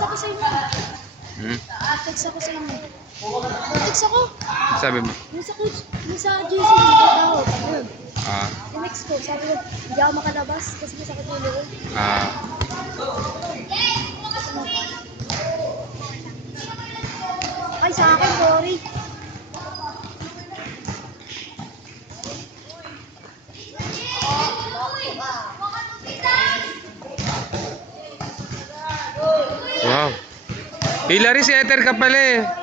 Nag-text ako sa inyo. Nag-text ako sa inyo. Nag-text ako. Sabi mo? Yung sa coach, yung sa JC, nagkataho. Ayun. Ah. Yung next ko, sabi ko, hindi ako makalabas kasi may sakit ulo ko. Ah. Ay, sa akin, sorry. Wow. Hilary, si Ether ka pala eh.